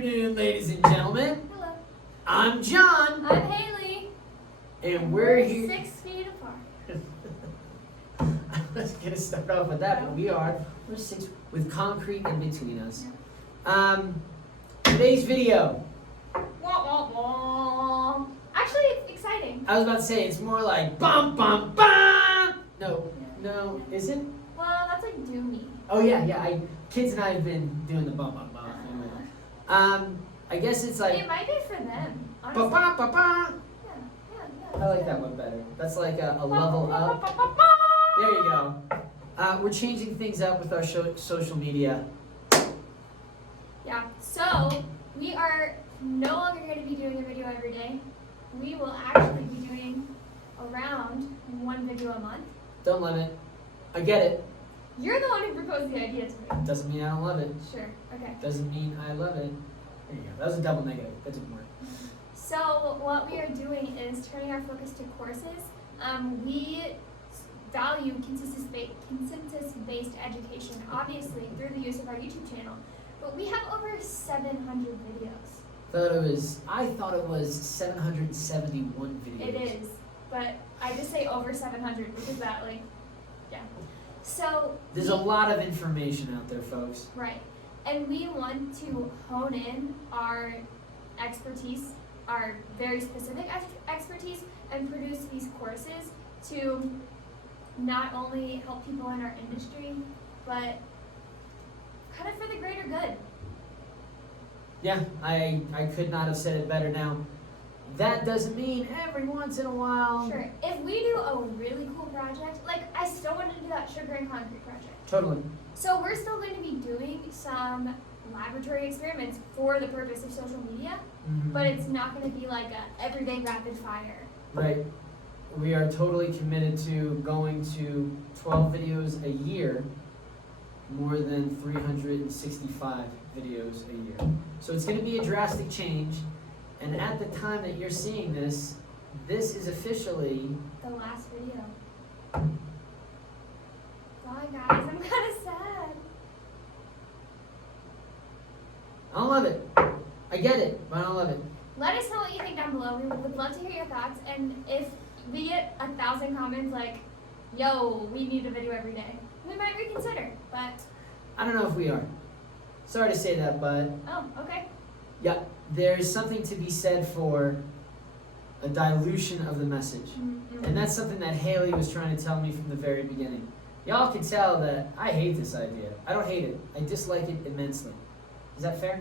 afternoon, ladies and gentlemen. Hello. I'm John, I'm Haley. and we're here. 6 feet apart. I was gonna start off with that, but we're 6 with concrete in between us. Today's video. Wah, wah, wah. Actually, it's exciting. I was about to say it's more like bum bum bum. No, is it? Well, that's like doomy. Oh yeah. Kids and I have been doing the bum bum bum. I guess it's like It might be for them. ba Honestly. ba ba ba. Yeah. I like that one better. That's like a level up. There you go. We're changing things up with our social media. Yeah. So we are no longer going to be doing a video every day. We will actually be doing around 1 video a month. Don't limit. I get it. You're the one who proposed the idea to me. Doesn't mean I don't love it. Sure. Okay. Doesn't mean I love it. There you go. That was a double negative. That didn't work. So what we are doing is turning our focus to courses. We value consensus-based education, obviously, through the use of our YouTube channel. But we have over 700 videos. I thought it was 771 videos. It is, but I just say over 700 because that, like, yeah. So There's a lot of information out there, folks. right, and we want to hone in our expertise, our very specific expertise, and produce these courses to not only help people in our industry, but kind of for the greater good. Yeah, I could not have said it better. Now, that doesn't mean every once in a while. Sure. If we do a really cool project, like I still want to do that sugar and concrete project. Totally. So we're still going to be doing some laboratory experiments for the purpose of social media, Mhm. but it's not going to be like a everyday rapid fire. Right. We are totally committed to going to 12 videos a year, more than 365 videos a year. So it's going to be a drastic change. And at the time that you're seeing this, this is officially The last video. Bye guys, I'm kind of sad. I don't love it. I get it, but I don't love it. Let us know what you think down below. We would love to hear your thoughts. And if we get 1,000 comments like, yo, we need a video every day, we might reconsider. But, I don't know if we are. Sorry to say that, but oh, okay. yeah, there's something to be said for a dilution of the message. Mm-hmm. And that's something that Haley was trying to tell me from the very beginning. Y'all can tell that I hate this idea. I don't hate it. I dislike it immensely. Is that fair?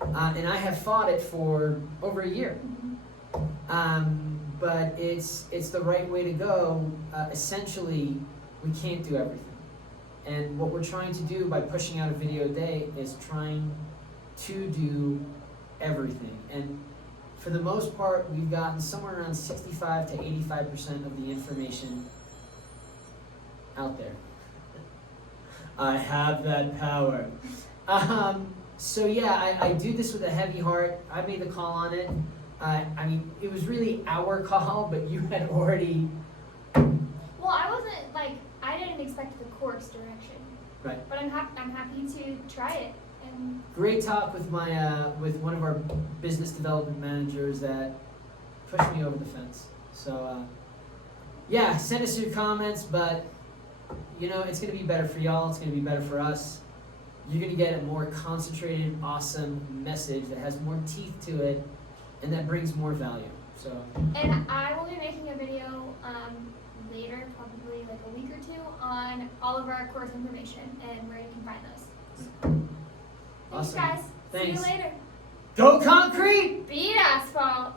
And I have fought it for over a year. But it's the right way to go. Essentially, we can't do everything. And what we're trying to do by pushing out a video a day is trying to do everything. And for the most part, we've gotten somewhere around 65 to 85% of the information out there. I have that power. So yeah, I do this with a heavy heart. I made the call on it. I mean, it was really our call, but you had already. Well, I didn't expect the course direction. Right. But I'm happy to try it. And Great talk with my with one of our business development managers that pushed me over the fence. So yeah, send us your comments, but you know it's gonna be better for y'all. It's gonna be better for us. You're gonna get a more concentrated, awesome message that has more teeth to it, and that brings more value. So. And I will be making a video later, probably like a week or two, on all of our course information and where you can find those. Thanks, Awesome. guys. Thanks. See you later. Go concrete! Beat asphalt.